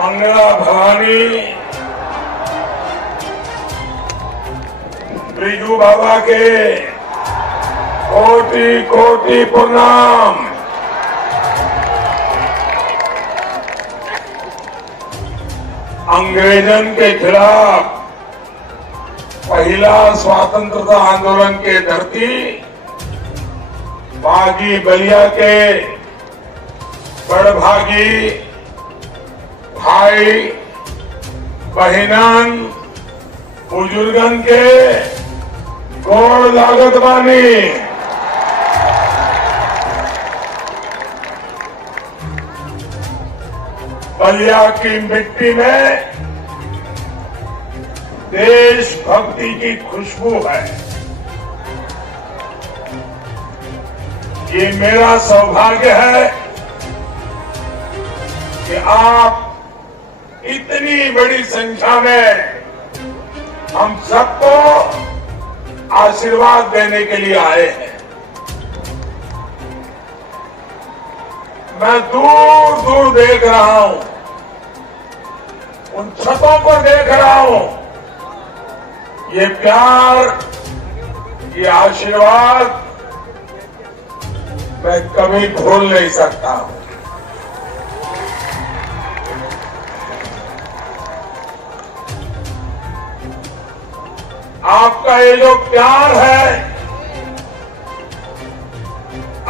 मंगला भवानी ब्रिजू बाबा के कोटि कोटि प्रणाम। अंग्रेजन के खिलाफ पहला स्वतंत्रता आंदोलन के धरती बागी बलिया के बड़भागी भाई बहिनान बुजुर्गन के गोड़ लागत बानी। बलिया की मिट्टी में देशभक्ति की खुशबू है। ये मेरा सौभाग्य है कि आप इतनी बड़ी संख्या में हम सबको आशीर्वाद देने के लिए आए हैं। मैं दूर दूर देख रहा हूं, उन छतों पर देख रहा हूं। ये प्यार, ये आशीर्वाद मैं कभी भूल नहीं सकता हूं। आपका ये जो प्यार है,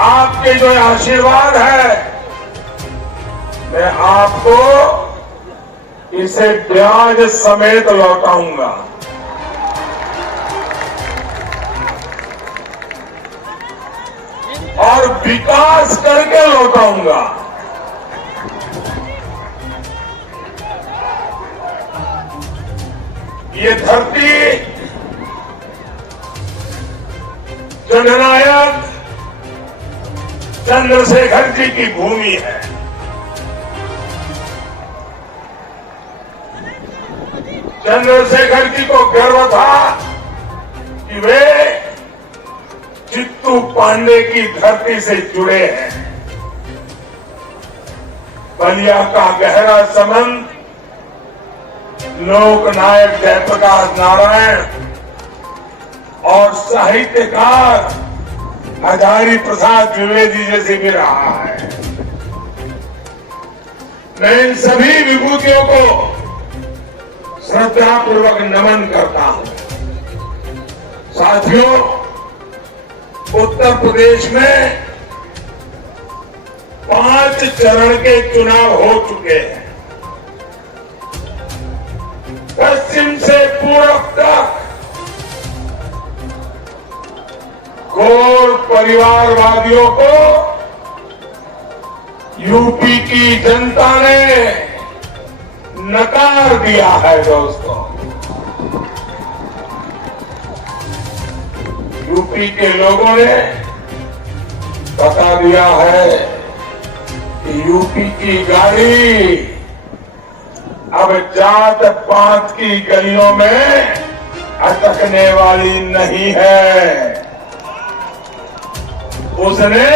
आपके जो आशीर्वाद है, मैं आपको इसे ब्याज समेत लौटाऊंगा। और विकास करके लौटाऊंगा। ये धरती जननायक चंद्रशेखर जी की भूमि है। चंद्रशेखर जी को गर्व था कि वे चित्तू पांडे की धरती से जुड़े हैं। बलिया का गहरा संबंध लोकनायक जयप्रकाश नारायण और साहित्यकार हजारी प्रसाद द्विवेदी जैसे भी रहा है। मैं इन सभी विभूतियों को श्रद्धापूर्वक नमन करता हूं। साथियों, उत्तर प्रदेश में 5 चरण के चुनाव हो चुके हैं। पश्चिम से पूर्व तक घोर परिवारवादियों को यूपी की जनता ने नकार दिया है। दोस्तों, यूपी के लोगों ने बता दिया है कि यूपी की गाड़ी अब जात पात की गलियों में अटकने वाली नहीं है। उसने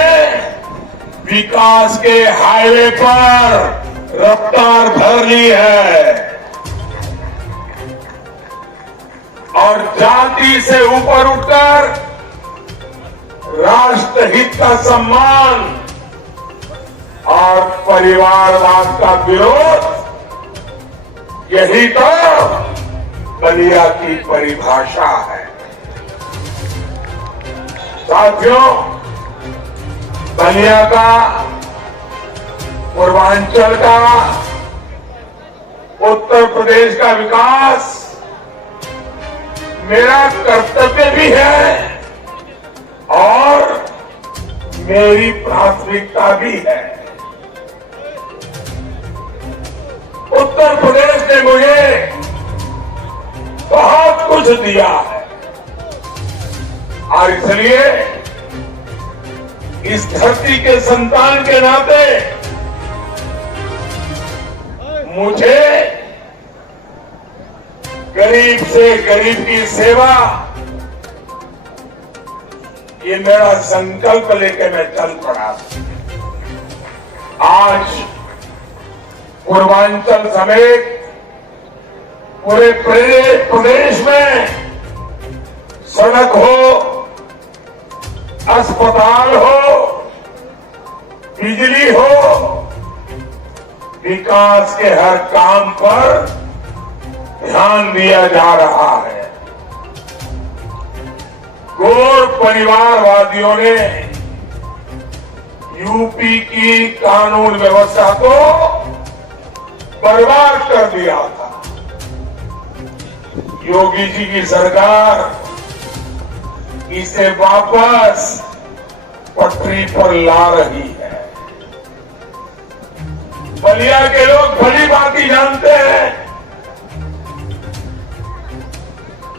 विकास के हाईवे पर रफ्तार भर ली है और जाति से ऊपर उठकर राष्ट्रहित का सम्मान और परिवारवाद का विरोध, यही तो बलिया की परिभाषा है। साथियों, बलिया का, पूर्वांचल का, उत्तर प्रदेश का विकास मेरा कर्तव्य भी है और मेरी प्राथमिकता भी है। उत्तर प्रदेश ने मुझे बहुत कुछ दिया है और इसलिए इस धरती के संतान के नाते मुझे गरीब से गरीब की सेवा, ये मेरा संकल्प लेके मैं चल पड़ा। आज पूर्वांचल समेत पूरे प्रदेश में सड़क हो, अस्पताल हो, बिजली हो, विकास के हर काम पर ध्यान दिया जा रहा है। गोर परिवारवादियों ने यूपी की कानून व्यवस्था को बर्बाद कर दिया था। योगी जी की सरकार इसे वापस पटरी पर ला रही है। बलिया के लोग भली भांति जानते हैं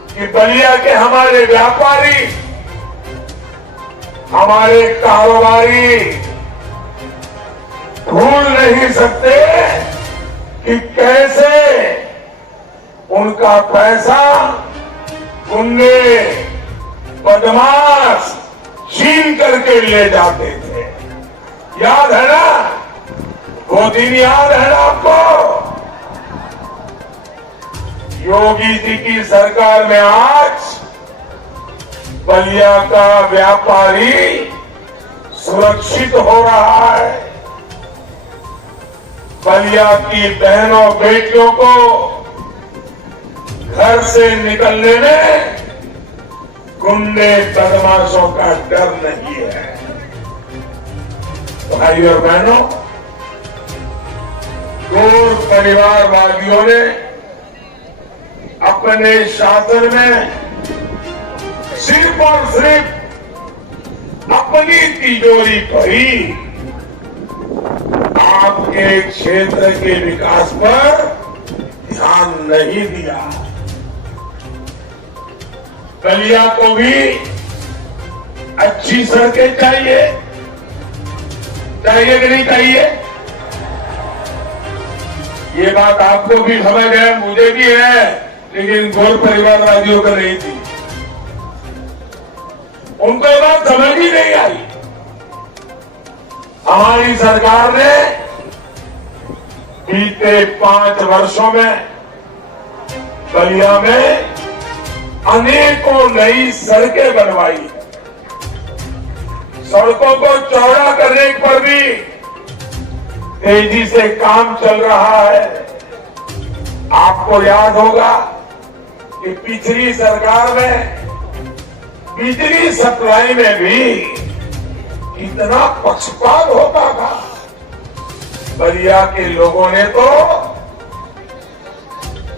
कि बलिया के हमारे व्यापारी, हमारे कारोबारी भूल नहीं सकते कि कैसे उनका पैसा गुंडे बदमाश छीन करके ले जाते थे। याद है ना? वो दिन याद है ना आपको? योगी जी की सरकार में आज बलिया का व्यापारी सुरक्षित हो रहा है। बलिया की बहनों बेटियों को घर से निकलने में गुंडे बदमाशों का डर नहीं है। भाई और बहनों, गोर परिवारवादियों ने अपने शासन में सिर्फ और सिर्फ अपनी तिजोरी पर ही आपके क्षेत्र के विकास पर ध्यान नहीं दिया। बलिया को भी अच्छी सड़कें चाहिए कि नहीं चाहिए? ये बात आपको भी समझ है, मुझे भी है, लेकिन गोर परिवारवादियों को नहीं थी। उनको ये बात समझ ही नहीं आई। हमारी सरकार ने बीते 5 वर्षों में बलिया में अनेकों नई सड़कें बनवाई। सड़कों को चौड़ा करने पर भी तेजी से काम चल रहा है। आपको याद होगा कि पिछली सरकार में बिजली सप्लाई में भी कितना पक्षपात होता था। बलिया के लोगों ने तो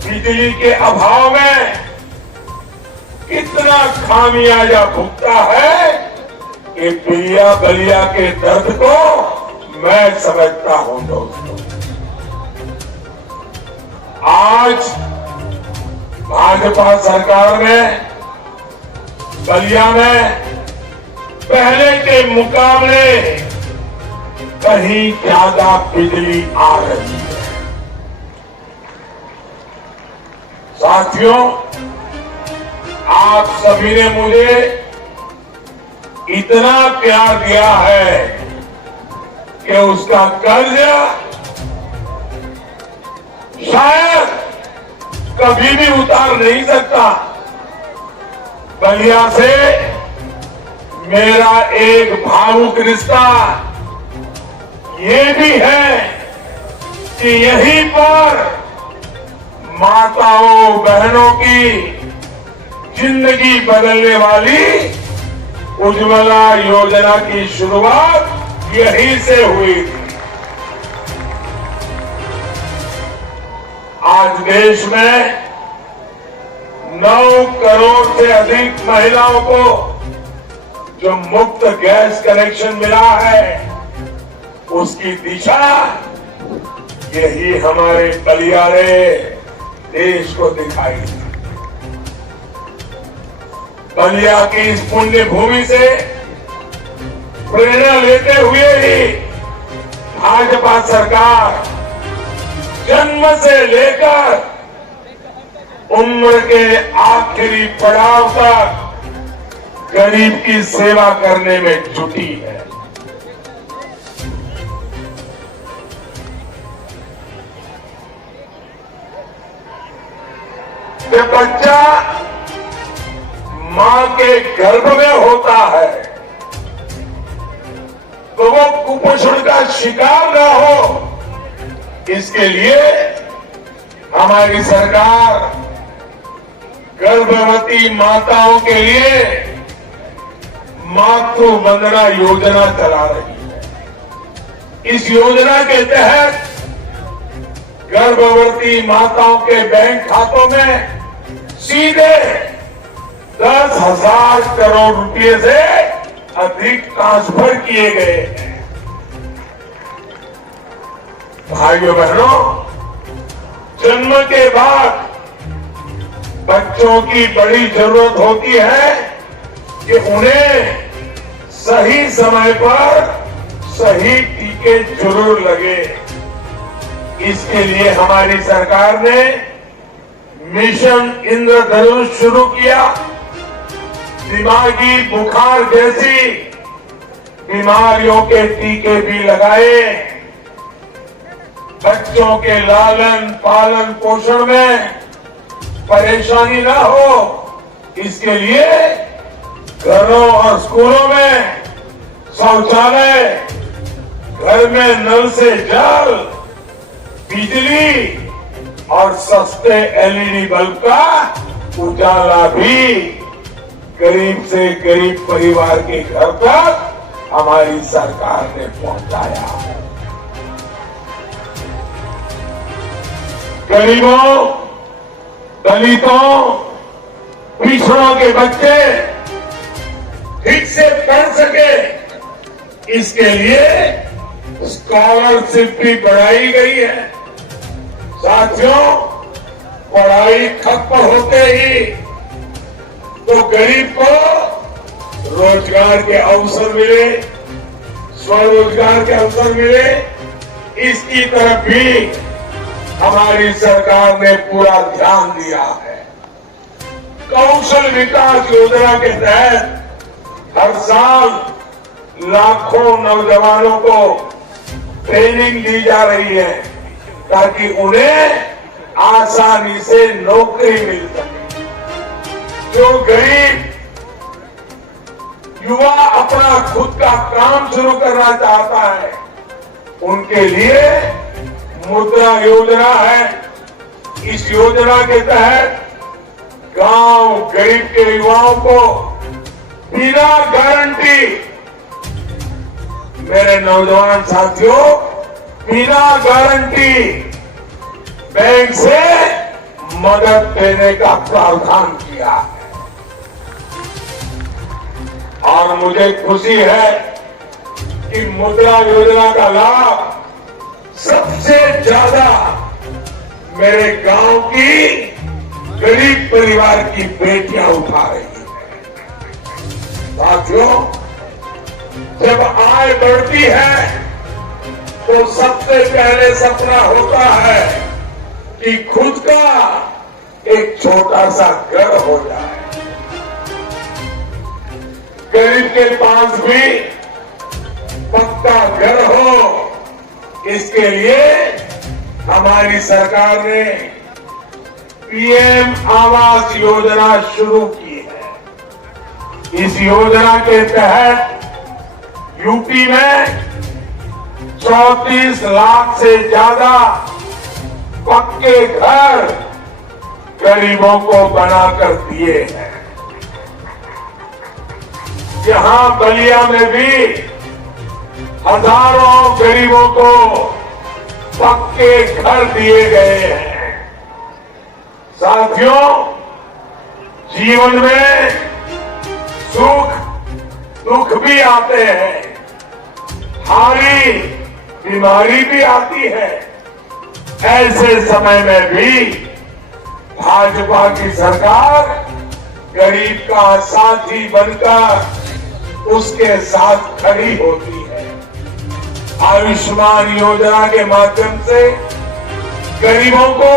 बिजली के अभाव में कितना खामियाजा भुगता है कि बलिया के दर्द को मैं समझता हूं। दोस्तों, आज भाजपा सरकार में बलिया में पहले के मुकाबले कहीं ज्यादा बिजली आ रही है। साथियों, आप सभी ने मुझे इतना प्यार दिया है कि उसका कर्ज शायद कभी भी उतार नहीं सकता। बलिया से मेरा एक भावुक रिश्ता ये भी है कि यहीं पर माताओं बहनों की जिंदगी बदलने वाली उज्ज्वला योजना की शुरुआत यहीं से हुई थी। आज देश में 9 करोड़ से अधिक महिलाओं को जो मुफ्त गैस कनेक्शन मिला है, उसकी दिशा यही हमारे बलिया ने देश को दिखाई। बलिया की इस पुण्य भूमि से प्रेरणा लेते हुए ही भाजपा सरकार जन्म से लेकर उम्र के आखिरी पड़ाव तक गरीब की सेवा करने में जुटी है। जब बच्चा मां के गर्भ में होता है तो वो कुपोषण का शिकार न हो, इसके लिए हमारी सरकार गर्भवती माताओं के लिए मातृ वंदना योजना चला रही है। इस योजना के तहत गर्भवती माताओं के बैंक खातों में सीधे 10,000 करोड़ रुपए से अधिक ट्रांसफर किए गए हैं। भाइयों बहनों, जन्म के बाद बच्चों की बड़ी जरूरत होती है कि उन्हें सही समय पर सही टीके जरूर लगे। इसके लिए हमारी सरकार ने मिशन इंद्रधनुष शुरू किया। दिमागी बुखार जैसी बीमारियों के टीके भी लगाए। बच्चों के लालन पालन पोषण में परेशानी न हो, इसके लिए घरों और स्कूलों में शौचालय, घर में नल से जल, बिजली और सस्ते एलईडी बल्ब का उजाला भी गरीब से गरीब परिवार के घर तक हमारी सरकार ने पहुंचाया है। गरीबों, दलितों, पिछड़ों के बच्चे ठीक से पढ़ सके, इसके लिए स्कॉलरशिप भी बढ़ाई गई है। साथियों, पढ़ाई ठप होते ही तो गरीब को रोजगार के अवसर मिले, स्वरोजगार के अवसर मिले, इसकी तरफ भी हमारी सरकार ने पूरा ध्यान दिया है। कौशल विकास योजना के तहत हर साल लाखों नौजवानों को ट्रेनिंग दी जा रही है ताकि उन्हें आसानी से नौकरी मिल सके। जो गरीब युवा अपना खुद का काम शुरू करना चाहता है, उनके लिए मुद्रा योजना है। इस योजना के तहत गांव गरीब के युवाओं को बिना गारंटी, मेरे नौजवान साथियों, बिना गारंटी बैंक से मदद देने का प्रावधान किया है। और मुझे खुशी है कि मुद्रा योजना का लाभ सबसे ज्यादा मेरे गांव की गरीब परिवार की बेटियां उठा रही हैं। साथियों, जब आय बढ़ती है तो सबसे पहले सपना होता है कि खुद का एक छोटा सा घर हो जाए। गरीब के पास भी पक्का घर हो, इसके लिए हमारी सरकार ने पीएम आवास योजना शुरू की है। इस योजना के तहत यूपी में 34 लाख से ज्यादा पक्के घर गरीबों को बनाकर दिए हैं। यहां बलिया में भी हजारों गरीबों को पक्के घर दिए गए हैं। साथियों, जीवन में सुख दुख भी आते हैं, हारी बीमारी भी आती है। ऐसे समय में भी भाजपा की सरकार गरीब का साथी बनकर उसके साथ खड़ी होती है। आयुष्मान योजना के माध्यम से गरीबों को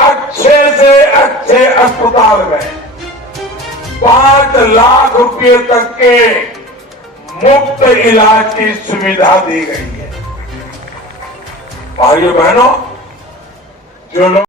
अच्छे से अच्छे अस्पताल में 5 लाख रुपए तक के मुफ्त इलाज की सुविधा दी गई है। भाइयों बहनों, जो लोग